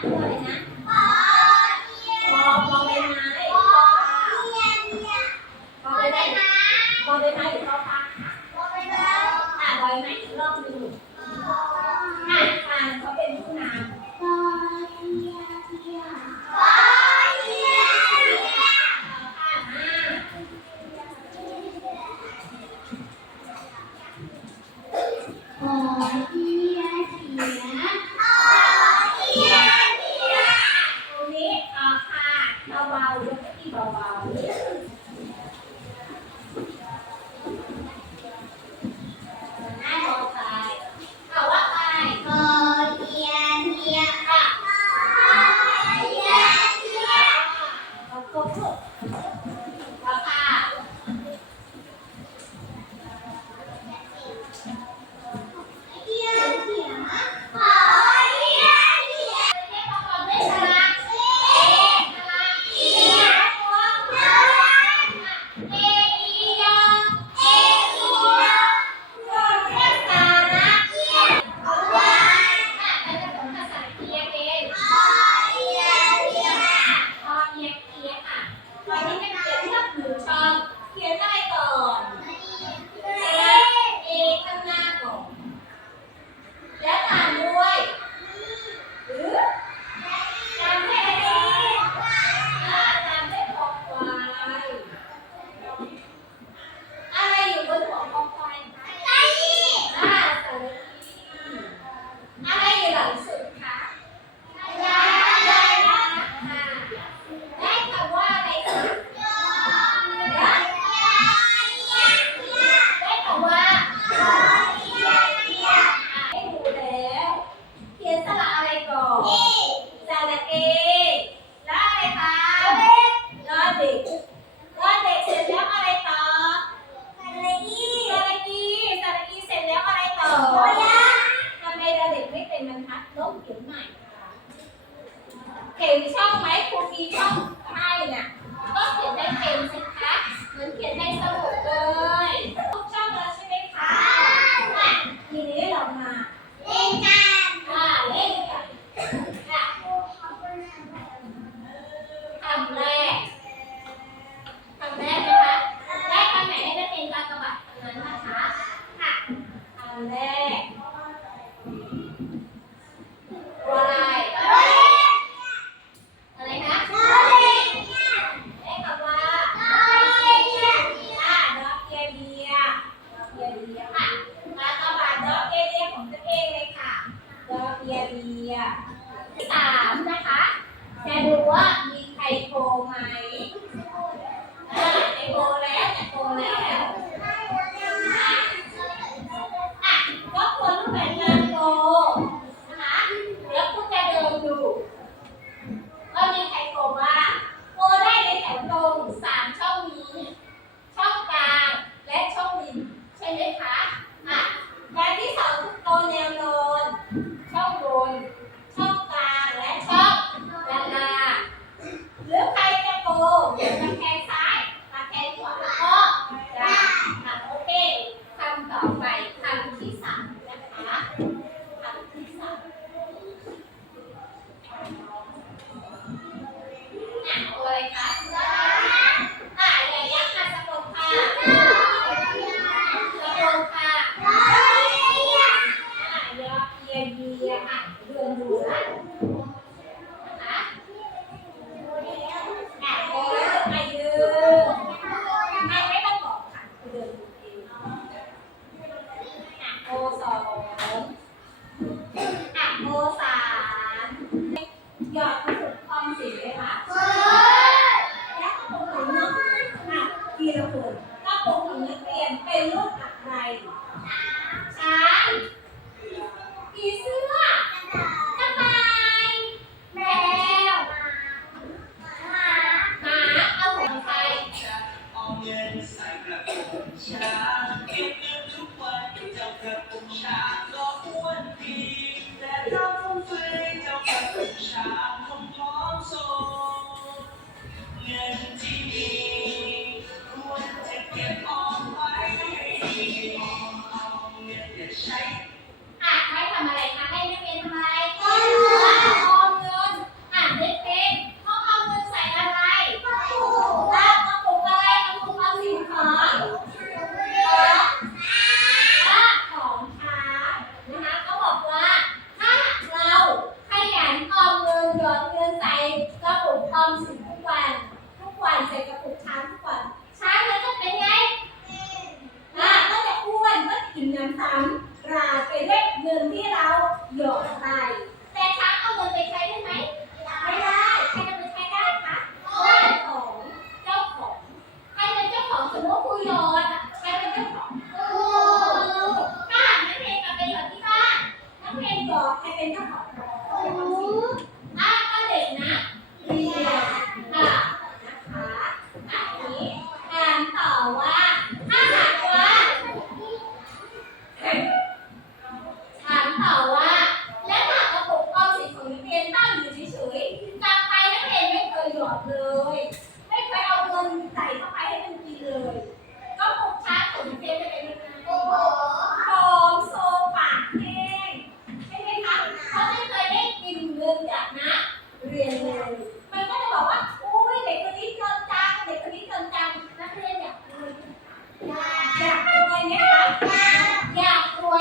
过来拿。 ไหมครูมีช่อให้น่ะก็เขียนได้เต็มสิคะเหมือนเขียนในสมุดเลย 好换一个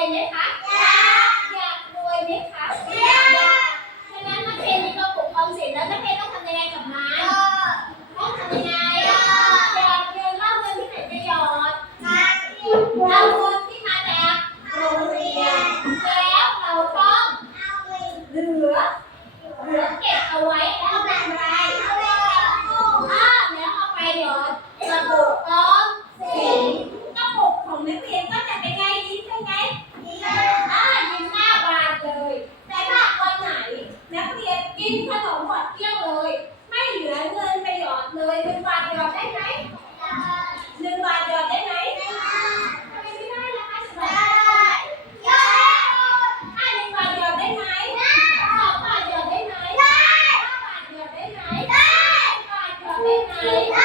วยไหมคะ อยาก อยากรวยไหมคะ อยาก ฉะนั้นนักเรียนในกระปุกออมสินแล้วนักเรียนต้องทำยังไงกับมัน ต้องทำยังไง อยากเงินเล่าเงินที่ไหนจะหยอดเอาเงินที่มาจากโรงเรียน แล้วเราต้องเหลือ เหลือเก็บเอาไว้แล้วเอาไปไหเอาไปแล้วเอาไปหยอดกระปุกออม Amém.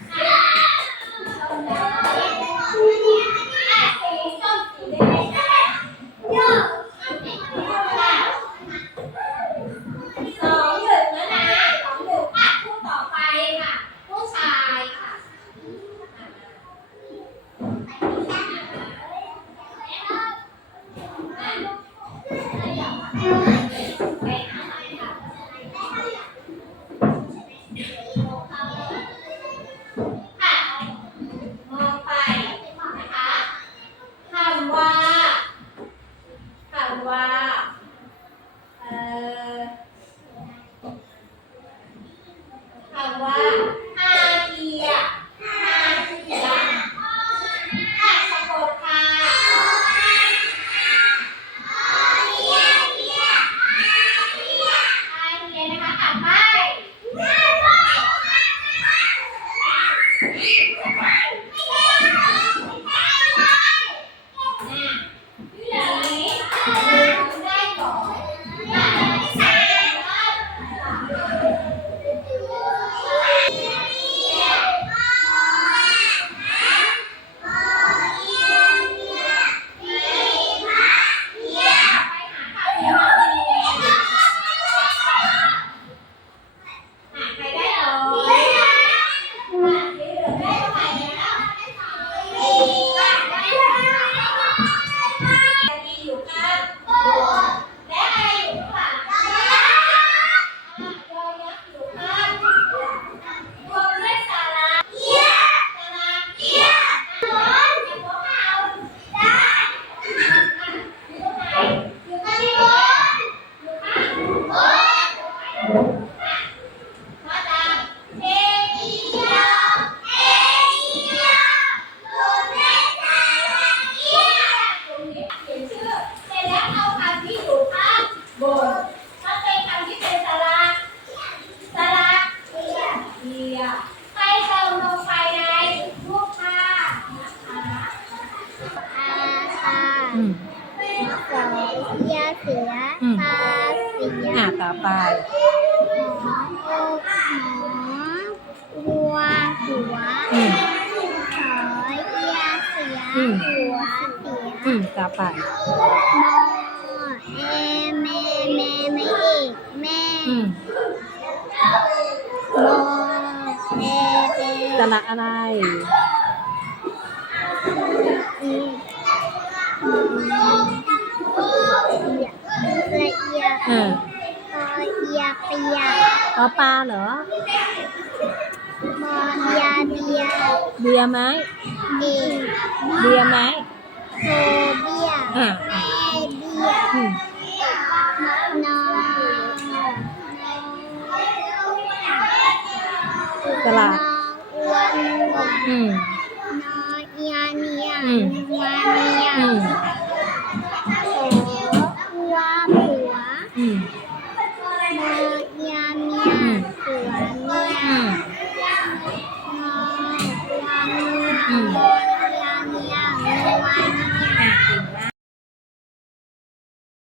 ไปหมอโอหมอวัวหัวอืม ขอเอียเสียอืม หัวเสียอืมต่อไป มอเอแม่แม่ไม่เอกแม่อืมมอเอเอสระอะไร ปอปลาเหรอมอเอียเบียเบียร์ไหมเอกเบียร์ไหมโซเบียอ่าแม่เบียอืมนอสระนออ้วนวัวอืมนอเอียเนียอืมวัวเนีย